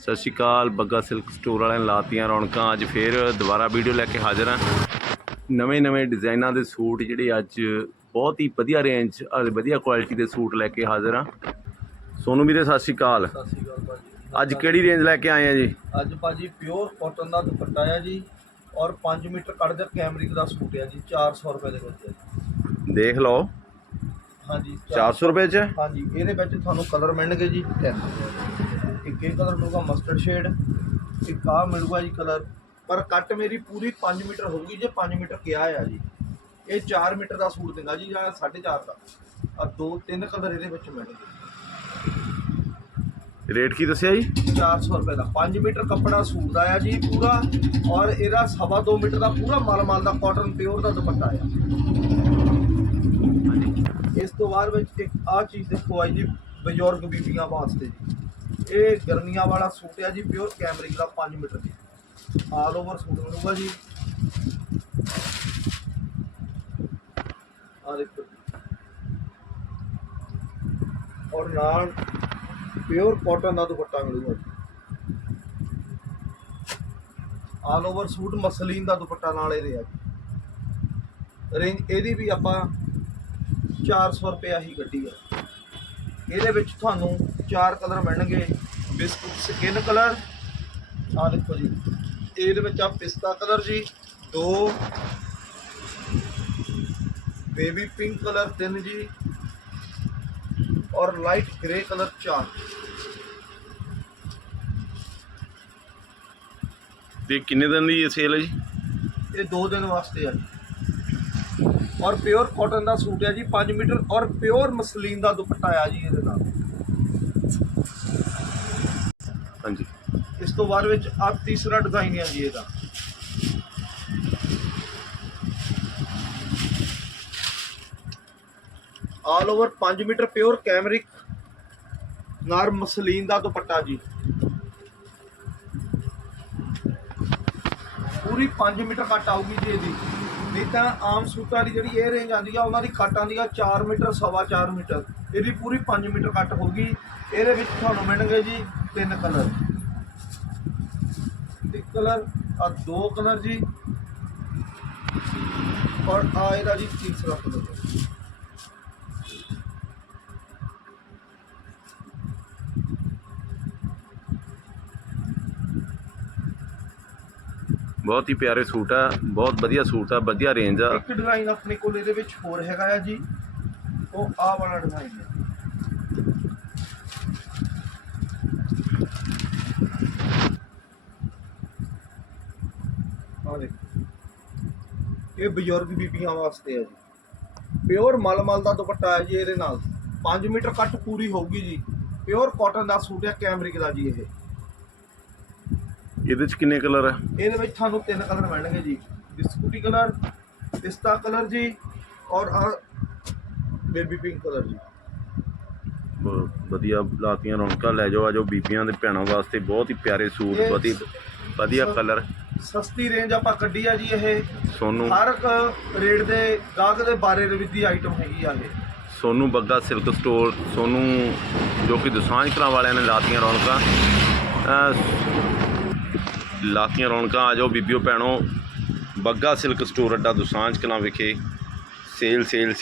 ਸਤਿ ਸ਼੍ਰੀ ਅਕਾਲ ਬੱਗਾ ਸਿਲਕ ਸਟੋਰ ਵਾਲਿਆਂ ਲਾਤੀਆਂ ਰੌਣਕਾਂ। ਅੱਜ ਫੇਰ ਦੁਬਾਰਾ ਵੀਡੀਓ ਲੈ ਕੇ ਹਾਜ਼ਰ ਹਾਂ। ਨਵੇਂ ਨਵੇਂ ਡਿਜ਼ਾਈਨਾਂ ਦੇ ਸੂਟ ਜਿਹੜੇ ਅੱਜ ਬਹੁਤ ਹੀ ਵਧੀਆ ਰੇਂਜ ਅਤੇ ਵਧੀਆ ਕੁਆਲਿਟੀ ਦੇ ਸੂਟ ਲੈ ਕੇ ਹਾਜ਼ਰ ਹਾਂ। ਸੋਨੂ ਵੀਰੇ ਸਤਿ ਸ਼੍ਰੀ ਅਕਾਲ। ਸਤਿ ਸ਼੍ਰੀ ਅਕਾਲ ਭਾਜੀ। ਅੱਜ ਕਿਹੜੀ ਰੇਂਜ ਲੈ ਕੇ ਆਏ ਆ ਜੀ? ਅੱਜ ਭਾਜੀ ਪਿਓਰ ਕਾਟਨ ਦਾ ਦੁਪੱਟਾ ਆ ਜੀ ਔਰ 5 ਮੀਟਰ ਕੱਢ ਦੇ ਕੈਮਰਿਕ ਦਾ ਸੂਟ ਆ ਜੀ 400 ਰੁਪਏ ਦੇ ਵਿੱਚ। ਦੇਖ ਲਓ। ਹਾਂਜੀ ਚਾਰ- 400 ਰੁਪਏ ਚ? ਹਾਂਜੀ ਇਹਦੇ ਵਿੱਚ ਤੁਹਾਨੂੰ ਕਲਰ ਮਿਲਣਗੇ ਜੀ 10 ਇੱਕ ਇਹ ਕਲਰ ਮਿਲੂਗਾ ਮਸਟਰਡ ਸ਼ੇਡ ਇੱਕ ਮਿਲੂਗਾ ਜੀ ਕਲਰ। ਪਰ ਕੱਟ ਮੇਰੀ ਪੂਰੀ 5 ਮੀਟਰ ਹੋਊਗੀ ਜੇ 5 ਮੀਟਰ ਕਿਹਾ ਆ ਜੀ। ਇਹ 4 ਮੀਟਰ ਦਾ ਸੂਟ ਦਿੰਗਾ ਜੀ ਜਾਂ 4.5 ਦਾ। ਆ ਦੋ ਤਿੰਨ ਕਲਰ ਇਹਦੇ ਵਿੱਚ ਮਿਲਣਗੇ। ਰੇਟ ਕੀ ਦੱਸਿਆ ਜੀ? 400 ਰੁਪਏ ਦਾ। 5 ਮੀਟਰ ਕੱਪੜਾ ਸੂਟ ਦਾ ਆ ਜੀ ਪੂਰਾ ਔਰ ਇਹਦਾ ਸਵਾ 2 ਮੀਟਰ ਦਾ ਪੂਰਾ ਮਾਲ ਮਾਲ ਦਾ ਕਾਟਨ ਪਿਓਰ ਦਾ ਦੁਪੱਟਾ ਆ। ਇਸ ਤੋਂ ਬਾਅਦ ਵਿੱਚ ਇੱਕ ਆ ਚੀਜ਼ ਦੇਖੋ ਆਈ ਜੀ ਬਜ਼ੁਰਗ ਬੀਬੀਆਂ ਵਾਸਤੇ। ਜੀ ਇਹ ਗਰਮੀਆਂ ਵਾਲਾ ਸੂਟ ਆ ਜੀ ਪਿਓਰ ਕੈਮਰਿਕ ਦਾ 5 ਮੀਟਰ ਦੀ। ਆਲ ਓਵਰ ਸੂਟ ਮਿਲੂਗਾ ਜੀ। ਆ ਦੇਖੋ ਔਰ ਨਾਲ ਪਿਓਰ ਕਾਟਨ ਦਾ ਦੁਪੱਟਾ ਮਿਲੂਗਾ ਜੀ। ਆਲ ਓਵਰ ਸੂਟ ਮਸਲੀਨ ਦਾ ਦੁਪੱਟਾ ਨਾਲ ਇਹਦੇ ਆ ਜੀ। ਰੇਂਜ ਇਹਦੀ ਵੀ ਆਪਾਂ 400 ਰੁਪਏ ਹੀ ਗੱਡੀ ਆ। ਇਹਦੇ ਵਿੱਚ ਤੁਹਾਨੂੰ ਚਾਰ ਕਲਰ ਮਿਲਣਗੇ ਬਿਸਕੁਟ ਸਕਿਨ ਕਲਰ ਆ ਦੇਖੋ ਜੀ ਇਹਦੇ ਵਿੱਚ ਆ ਪਿਸਤਾ ਕਲਰ ਜੀ ਦੋ ਬੇਬੀ ਪਿੰਕ ਕਲਰ ਤਿੰਨ ਜੀ ਔਰ ਲਾਈਟ ਗ੍ਰੇ ਕਲਰ ਚਾਰ ਤੇ ਕਿੰਨੇ ਦਿਨ ਦੀ ਇਹ ਸੇਲ ਹੈ ਜੀ? ਇਹ ਦੋ ਦਿਨ ਵਾਸਤੇ ਆ ਜੀ। ਔਰ ਪਿਓਰ ਕਾਟਨ ਦਾ ਸੂਟ ਹੈ ਜੀ 5 ਮੀਟਰ ਔਰ ਪਿਓਰ ਮਸਲੀਨ ਦਾ ਦੁਪੱਟਾ ਆ ਜੀ ਇਹਦੇ ਨਾਲ। ਹਾਂਜੀ। ਇਸ ਤੋਂ ਬਾਅਦ ਵਿੱਚ ਆ ਤੀਸਰਾ ਡਿਜ਼ਾਈਨ ਹੈ ਜੀ ਇਹਦਾ। All over 5 meter pure cambric ਨਾਰ ਮਸਲੀਨ ਦਾ ਦੁਪੱਟਾ ਜੀ। ਪੂਰੀ 5 ਮੀਟਰ ਕੱਟ ਆਊਗੀ ਜੀ ਇਹਦੀ। ਨਹੀਂ ਤਾਂ ਆਮ ਸੂਟਾਂ ਦੀ ਜਿਹੜੀ ਇਹ ਰੇਂਜ ਆਉਂਦੀ ਆ, ਉਹਨਾਂ ਦੀ ਕੱਟ ਆਉਂਦੀ ਆ 4 ਮੀਟਰ, ਸਵਾ 4 ਮੀਟਰ। ਇਹਦੀ ਪੂਰੀ 5 ਮੀਟਰ ਕੱਟ ਹੋਊਗੀ। ਇਹਦੇ ਵਿੱਚ ਤੁਹਾਨੂੰ ਮਿਲਣਗੇ ਜੀ ਤਿੰਨ ਕਲਰ ਇੱਕ ਕਲਰ ਆ ਦੋ ਕਲਰ ਜੀ। ਔਰ ਆ ਇਹਦਾ ਜੀ ਤੀਸਰਾ ਕਲਰ ਬਹੁਤ ਹੀ ਪਿਆਰੇ ਸੂਟ ਆ, ਬਹੁਤ ਵਧੀਆ ਸੂਟ ਆ, ਵਧੀਆ ਰੇਂਜ ਆ। ਇੱਕ ਡਿਜ਼ਾਈਨ ਆਪਣੇ ਕੋਲ ਇਹਦੇ ਵਿੱਚ ਹੋਰ ਹੈਗਾ ਆ ਜੀ। ਉਹ ਆਹ ਵਾਲਾ ਡਿਜ਼ਾਈਨ ਹੈ ਆਹ ਦੇਖੋ। ਇਹ ਬਜ਼ੁਰਗ ਬੀਬੀਆਂ ਵਾਸਤੇ ਹੈ ਜੀ। ਪਿਓਰ ਮਲਮਲ ਦਾ ਦੁਪੱਟਾ ਹੈ ਜੀ ਇਹਦੇ ਨਾਲ। 5 ਮੀਟਰ ਕੱਟ ਪੂਰੀ ਹੋਊਗੀ ਜੀ। ਪਿਓਰ ਕਾਟਨ ਦਾ ਸੂਟ ਹੈ ਕੈਮਰਿਕ ਦਾ ਜੀ ਇਹ। ਇਹਦੇ ਚ ਕਿੰਨੇ ਕਲਰ ਆ? ਇਹਦੇ ਵਿੱਚ ਤੁਹਾਨੂੰ ਤਿੰਨ ਕਲਰ ਮਿਲਣਗੇ ਜੀ। ਬਿਸਕੁਟੀ ਕਲਰ ਪਿਸਤਾ ਕਲਰ ਜੀ ਔਰ ਬੇਬੀ ਪਿੰਕ ਕਲਰ ਜੀ। ਵਧੀਆ ਲਾਤੀਆਂ ਰੌਣਕਾਂ ਲੈ ਜਾਓ ਆਜੋ ਬੀਬੀਆਂ ਦੇ ਭੈਣਾਂ ਵਾਸਤੇ ਬਹੁਤ ਹੀ ਪਿਆਰੇ ਸੂਟ ਵਧੀਆ ਵਧੀਆ ਕਲਰ ਸਸਤੀ ਰੇਂਜ ਆਪਾਂ ਕੱਢੀ ਆ ਜੀ ਇਹ। ਸੋਨੂੰ। ਹਰ ਇੱਕ ਰੇਟ ਦੇ ਗਾਹਕ ਦੇ ਬਾਰੇ ਦੇ ਵਿੱਚ ਦੀ ਆਈਟਮ ਹੈਗੀ ਆ ਇਹ। ਸੋਨੂੰ ਬੱਗਾ ਸਿਲਕ ਸਟੋਰ ਸੋਨੂੰ ਜੋ ਕਿ ਦੁਸਾਂਝ ਕਲਾਂ ਵਾਲਿਆਂ ਨੇ ਲਾਤੀਆਂ ਰੌਣਕਾਂ। ਲਾਤੀਆਂ ਰੌਣਕਾਂ, ਆ ਆਜੋ ਬੀਬੀਓ, ਭੈਣੋ। ਬੱਗਾ ਸਿਲਕ ਸਟੋਰ ਅੱਡਾ ਦੁਸਾਂਝ ਕਲਾਂ ਵਿਖੇ। Sale sale.